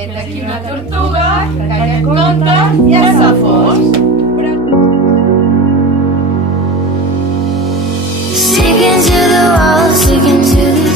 Vet aquí una tortuga que calla contes i està fos. Sticking to the wall, sticking to the